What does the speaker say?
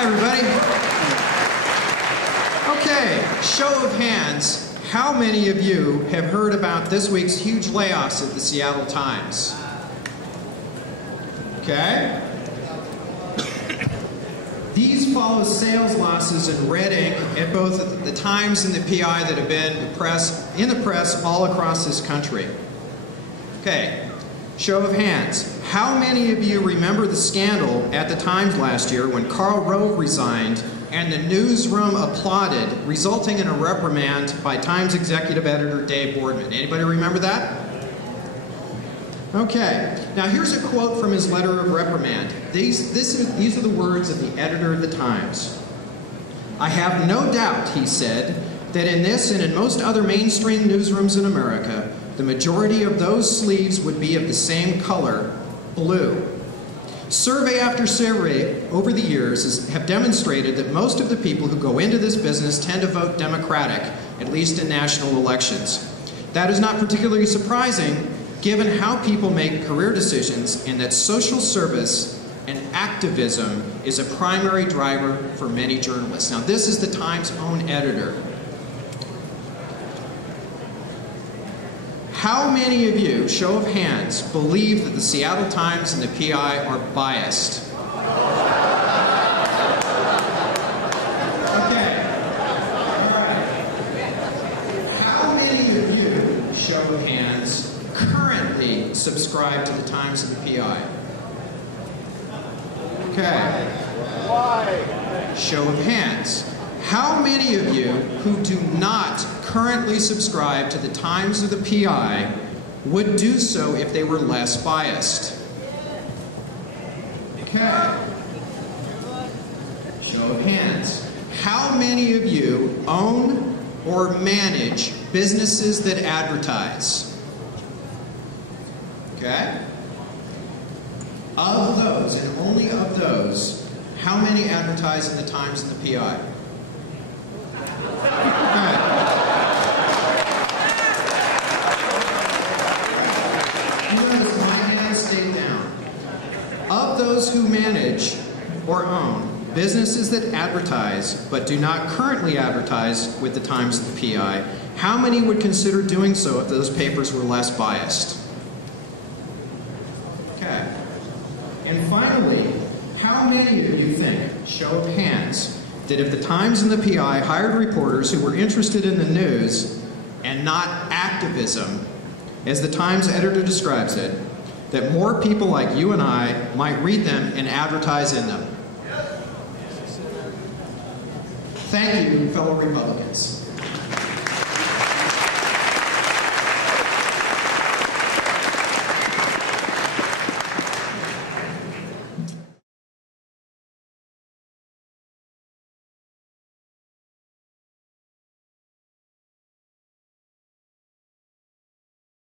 Hi, everybody. Okay, show of hands, how many of you have heard about this week's huge layoffs at the Seattle Times? Okay. These follow sales losses in red ink at both the Times and the PI that have been in the press all across this country. Okay, show of hands. How many of you remember the scandal at the Times last year when Karl Rove resigned and the newsroom applauded, resulting in a reprimand by Times executive editor Dave Boardman? Anybody remember that? Okay, now here's a quote from his letter of reprimand. These are the words of the editor of the Times. "I have no doubt," he said, "that in this and in most other mainstream newsrooms in America, the majority of those sleeves would be of the same color, blue. Survey after survey over the years have demonstrated that most of the people who go into this business tend to vote Democratic, at least in national elections. That is not particularly surprising, given how people make career decisions and that social service and activism is a primary driver for many journalists." Now, this is the Times' own editor. How many of you, show of hands, believe that the Seattle Times and the PI are biased? Okay. All right. How many of you, show of hands, currently subscribe to the Times and the PI? Okay. Why? Show of hands. How many of you who do not currently subscribe to the Times or the PI would do so if they were less biased? Okay. Show of hands. How many of you own or manage businesses that advertise? Okay. Of those, and only of those, how many advertise in the Times and the PI? Okay. Notice my hands stay down. Of those who manage or own businesses that advertise but do not currently advertise with the Times and the PI, how many would consider doing so if those papers were less biased? Okay. And finally, how many of you think, show of hands, that if the Times and the PI hired reporters who were interested in the news and not activism, as the Times editor describes it, that more people like you and I might read them and advertise in them? Thank you, fellow Republicans.